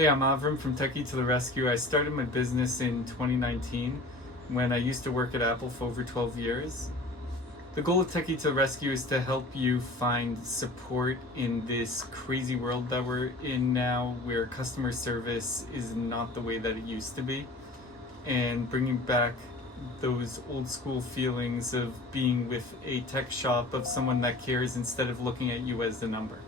Hey, I'm Avram from Techie to the Rescue. I started my business in 2019 when I used to work at Apple for over 12 years. The goal of Techie to the Rescue is to help you find support in this crazy world that we're in now, where customer service is not the way that it used to be, and bringing back those old school feelings of being with a tech shop, of someone that cares instead of looking at you as the number.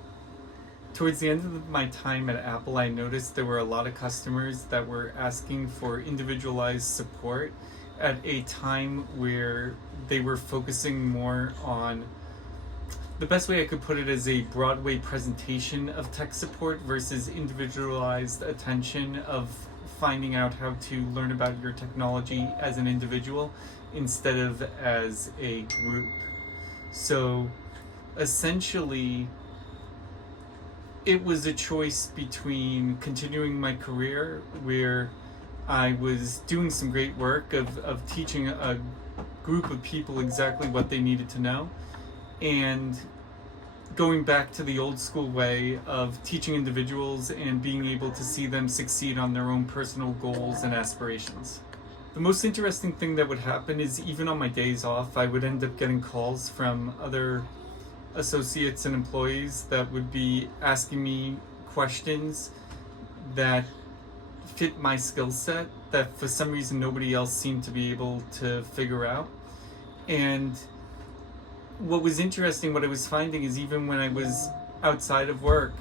Towards the end of my time at Apple, I noticed there were a lot of customers that were asking for individualized support at a time where they were focusing more on, the best way I could put it is, a Broadway presentation of tech support versus individualized attention of finding out how to learn about your technology as an individual instead of as a group. So essentially, it was a choice between continuing my career, where I was doing some great work of teaching a group of people exactly what they needed to know, and going back to the old school way of teaching individuals and being able to see them succeed on their own personal goals and aspirations. The most interesting thing that would happen is, even on my days off, I would end up getting calls from other associates and employees that would be asking me questions that fit my skill set that for some reason nobody else seemed to be able to figure out. And what was interesting, what I was finding, is even when I was outside of work,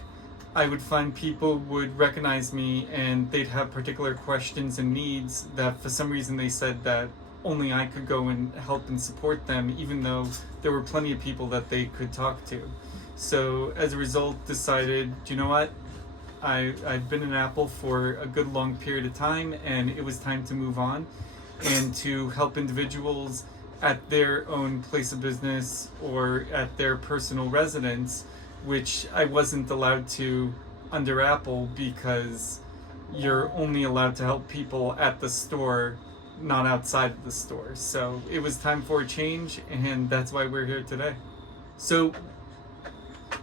I would find people would recognize me and they'd have particular questions and needs that for some reason they said that only I could go and help and support them, even though there were plenty of people that they could talk to. So as a result, decided, you know what, I've been in Apple for a good long period of time, and it was time to move on and to help individuals at their own place of business or at their personal residence, which I wasn't allowed to under Apple, because you're only allowed to help people at the store, not outside of the store. So it was time for a change, and that's why we're here today. So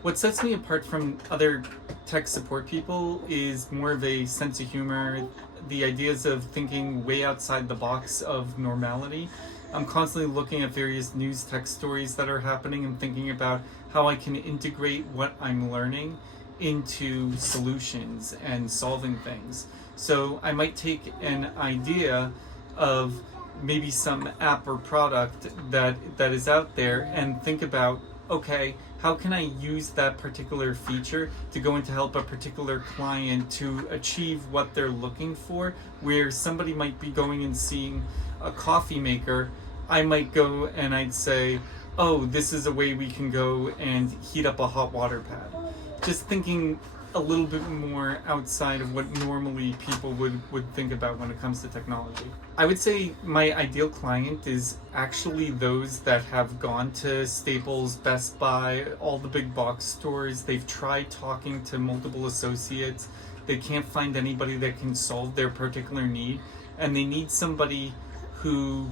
what sets me apart from other tech support people is more of a sense of humor, the ideas of thinking way outside the box of normality. I'm constantly looking at various news tech stories that are happening and thinking about how I can integrate what I'm learning into solutions and solving things. So I might take an idea of maybe some app or product that is out there and think about, okay, how can I use that particular feature to go in to help a particular client to achieve what they're looking for? Where somebody might be going and seeing a coffee maker, I might go and I'd say, oh, this is a way we can go and heat up a hot water pad. Just thinking a little bit more outside of what normally people would think about when it comes to technology. I would say my ideal client is actually those that have gone to Staples, Best Buy, all the big box stores. They've tried talking to multiple associates. They can't find anybody that can solve their particular need, and they need somebody who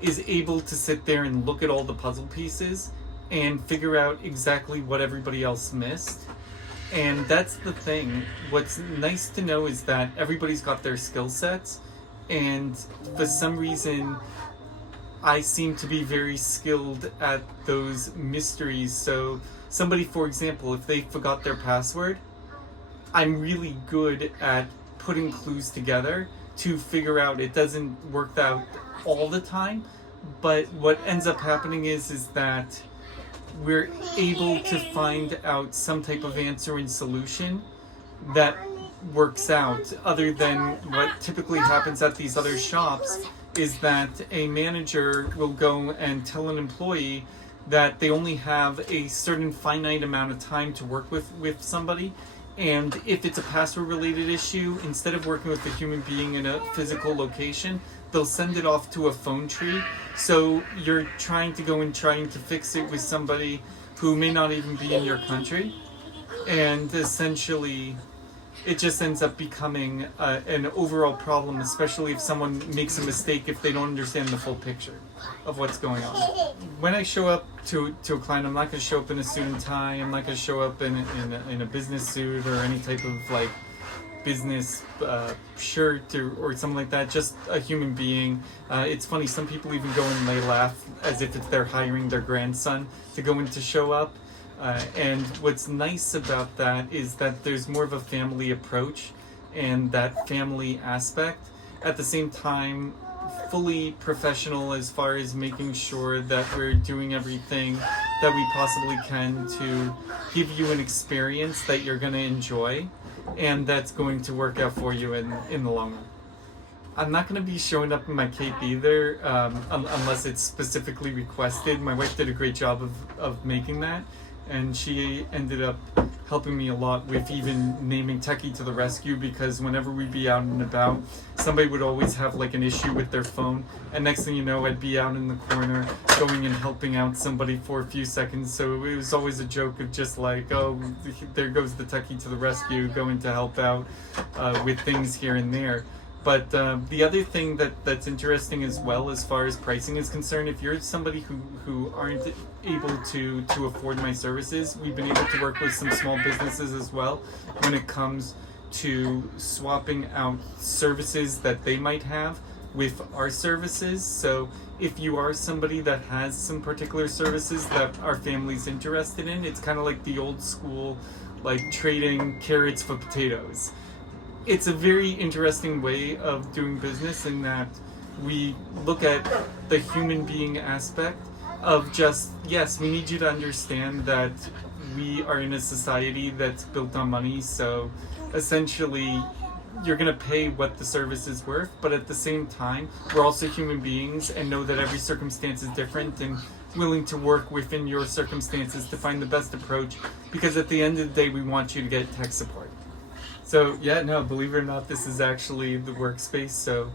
is able to sit there and look at all the puzzle pieces and figure out exactly what everybody else missed. And that's the thing. What's nice to know is that everybody's got their skill sets, and for some reason I seem to be very skilled at those mysteries. So somebody, for example, if they forgot their password, I'm really good at putting clues together to figure out. It doesn't work out all the time, but what ends up happening is that we're able to find out some type of answer and solution that works out, other than what typically happens at these other shops, is that a manager will go and tell an employee that they only have a certain finite amount of time to work with somebody. And if it's a password related issue, instead of working with a human being in a physical location, they'll send it off to a phone tree. So you're trying to go and trying to fix it with somebody who may not even be in your country. And essentially, it just ends up becoming an overall problem, especially if someone makes a mistake, if they don't understand the full picture of what's going on. When I show up to a client, I'm not going to show up in a suit and tie. I'm not going to show up in a business suit or any type of business shirt or something like that, just a human being. It's funny, some people even go and they laugh as if it's they're hiring their grandson to go in to show up. And what's nice about that is that there's more of a family approach and that family aspect. At the same time, fully professional as far as making sure that we're doing everything that we possibly can to give you an experience that you're going to enjoy and that's going to work out for you in the long run. I'm not going to be showing up in my cape either, unless it's specifically requested. My wife did a great job of making that, and she ended up helping me a lot with even naming Techie to the rescue, because whenever we'd be out and about, somebody would always have like an issue with their phone, and next thing you know, I'd be out in the corner going and helping out somebody for a few seconds. So it was always a joke of just like, oh, there goes the Techie to the rescue, going to help out with things here and there. But the other thing that's interesting as well, as far as pricing is concerned, if you're somebody who aren't able to afford my services, we've been able to work with some small businesses as well when it comes to swapping out services that they might have with our services. So if you are somebody that has some particular services that our family's interested in, it's kind of like the old school, like trading carrots for potatoes. It's a very interesting way of doing business in that we look at the human being aspect of just, yes, we need you to understand that we are in a society that's built on money, so essentially you're going to pay what the service is worth, but at the same time, we're also human beings and know that every circumstance is different and willing to work within your circumstances to find the best approach, because at the end of the day, we want you to get tech support. So yeah, no, believe it or not, this is actually the workspace. So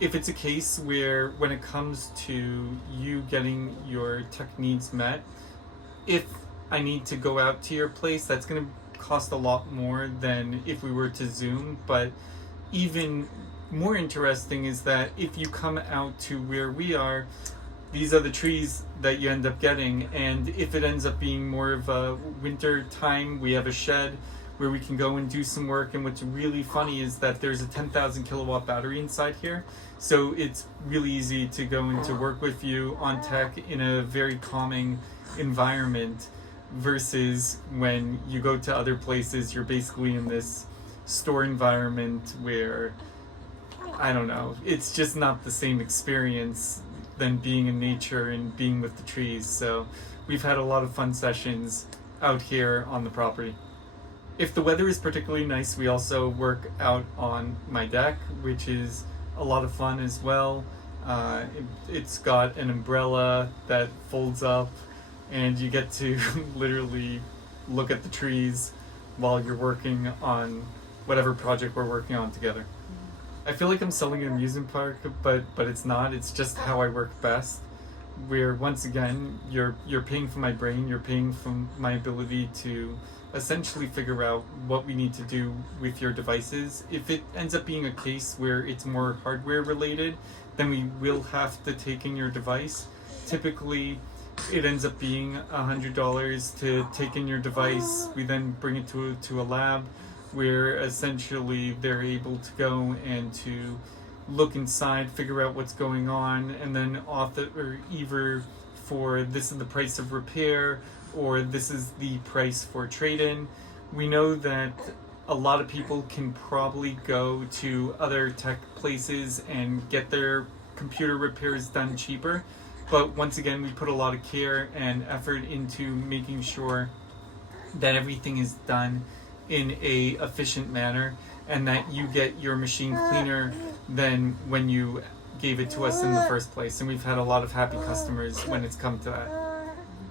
if it's a case where when it comes to you getting your tech needs met, if I need to go out to your place, that's going to cost a lot more than if we were to Zoom. But even more interesting is that if you come out to where we are, these are the trees that you end up getting. And if it ends up being more of a winter time, we have a shed where we can go and do some work. And what's really funny is that there's a 10,000 kilowatt battery inside here. So it's really easy to go and to work with you on tech in a very calming environment, versus when you go to other places, you're basically in this store environment where, I don't know, it's just not the same experience than being in nature and being with the trees. So we've had a lot of fun sessions out here on the property. If the weather is particularly nice, we also work out on my deck, which is a lot of fun as well. It's got an umbrella that folds up, and you get to literally look at the trees while you're working on whatever project we're working on together. I feel like I'm selling an amusement park, but it's not. It's just how I work best. Where once again, you're paying for my brain, you're paying for my ability to essentially figure out what we need to do with your devices. If it ends up being a case where it's more hardware related, then we will have to take in your device. Typically, it ends up being $100 to take in your device. We then bring it to a lab where essentially they're able to go and to look inside, figure out what's going on, and then either for this is the price of repair or this is the price for trade-in. We know that a lot of people can probably go to other tech places and get their computer repairs done cheaper, but once again, we put a lot of care and effort into making sure that everything is done in a efficient manner and that you get your machine cleaner than when you gave it to us in the first place. And we've had a lot of happy customers when it's come to that.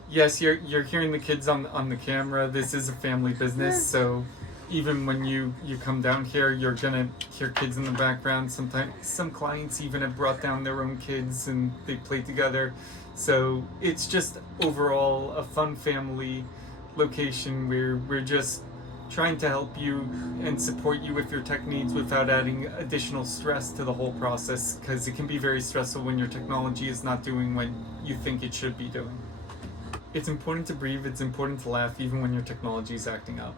Yes, you're hearing the kids on the camera. This is a family business, so even when you come down here, you're gonna hear kids in the background. Sometimes some clients even have brought down their own kids and they play together. So it's just overall a fun family location where we're just trying to help you and support you with your tech needs without adding additional stress to the whole process, because it can be very stressful when your technology is not doing what you think it should be doing. It's important to breathe, it's important to laugh even when your technology is acting up.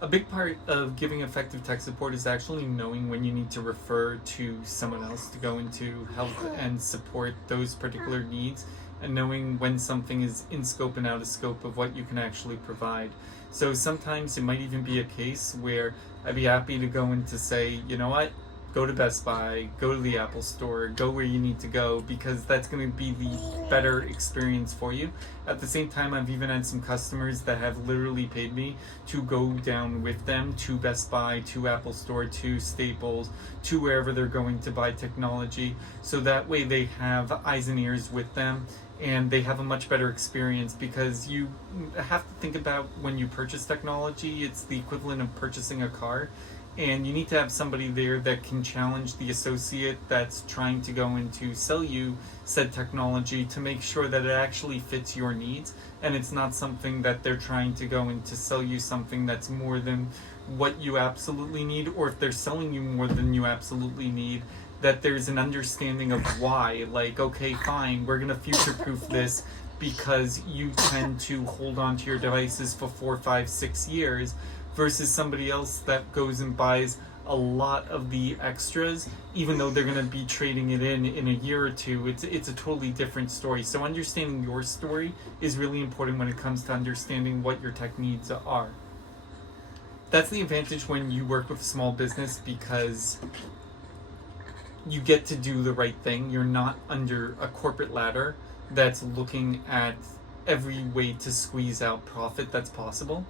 A big part of giving effective tech support is actually knowing when you need to refer to someone else to go into help and support those particular needs, and knowing when something is in scope and out of scope of what you can actually provide. So sometimes it might even be a case where I'd be happy to go in to say, you know what, go to Best Buy, go to the Apple Store, go where you need to go, because that's going to be the better experience for you. At the same time, I've even had some customers that have literally paid me to go down with them to Best Buy, to Apple Store, to Staples, to wherever they're going to buy technology, so that way they have eyes and ears with them and they have a much better experience. Because you have to think about, when you purchase technology, it's the equivalent of purchasing a car. And you need to have somebody there that can challenge the associate that's trying to go in to sell you said technology, to make sure that it actually fits your needs, and it's not something that they're trying to go in to sell you something that's more than what you absolutely need. Or if they're selling you more than you absolutely need, that there's an understanding of why. Like, okay, fine, we're going to future-proof this because you tend to hold on to your devices for 4, 5, 6 years, versus somebody else that goes and buys a lot of the extras, even though they're going to be trading it in a year or two. It's a totally different story. So understanding your story is really important when it comes to understanding what your tech needs are. That's the advantage when you work with a small business, because you get to do the right thing. You're not under a corporate ladder that's looking at every way to squeeze out profit that's possible.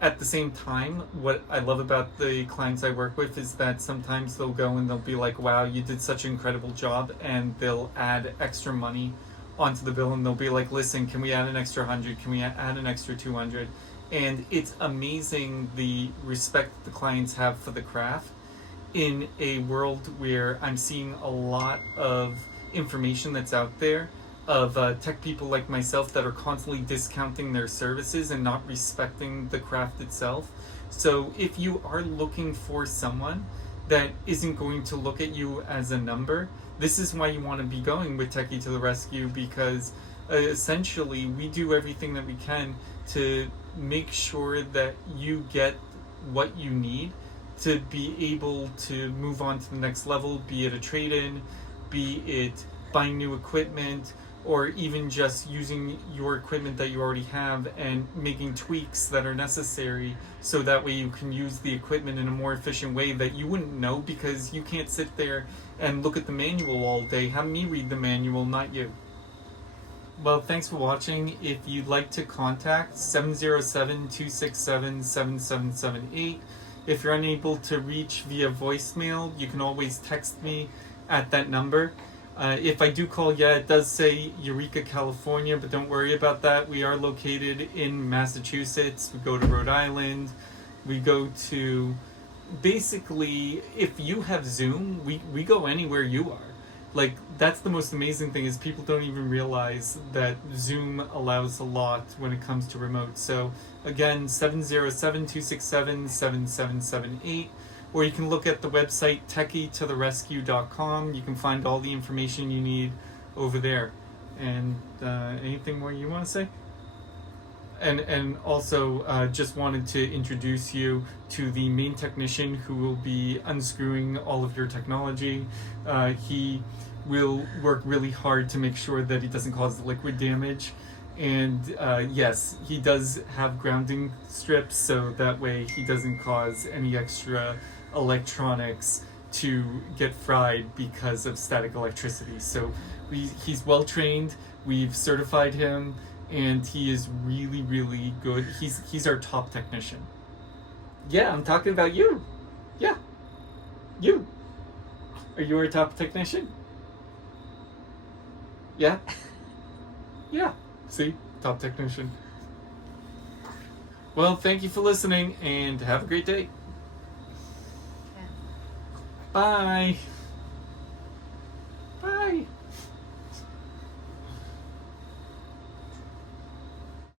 At the same time, what I love about the clients I work with is that sometimes they'll go and they'll be like, wow, you did such an incredible job, and they'll add extra money onto the bill, and they'll be like, listen, can we add an extra 100? Can we add an extra 200? And it's amazing the respect the clients have for the craft, in a world where I'm seeing a lot of information that's out there of tech people like myself that are constantly discounting their services and not respecting the craft itself. So if you are looking for someone that isn't going to look at you as a number, this is why you want to be going with Techie to the Rescue, because essentially we do everything that we can to make sure that you get what you need to be able to move on to the next level, be it a trade-in, be it buying new equipment, or even just using your equipment that you already have and making tweaks that are necessary, so that way you can use the equipment in a more efficient way that you wouldn't know, because you can't sit there and look at the manual all day. Have me read the manual, not you. Well, thanks for watching. If you'd like to contact 707-267-7778. If you're unable to reach via voicemail, you can always text me at that number. If I do call, yeah, it does say Eureka, California, but don't worry about that. We are located in Massachusetts. We go to Rhode Island. We go to, basically, if you have Zoom, we go anywhere you are. Like, that's the most amazing thing, is people don't even realize that Zoom allows a lot when it comes to remote. So again, 707-267-7778. Or you can look at the website techie-to-the-rescue.com. You can find all the information you need over there. And anything more you want to say? And also just wanted to introduce you to the main technician who will be unscrewing all of your technology. He will work really hard to make sure that he doesn't cause liquid damage. And yes, he does have grounding strips, so that way he doesn't cause any extra electronics to get fried because of static electricity. So he's well trained, we've certified him, and he is really, really good. He's our top technician. Yeah, I'm talking about you. Yeah, you. Are you our top technician? Yeah? Yeah. See? Top technician. Well, thank you for listening, and have a great day. Bye. Bye.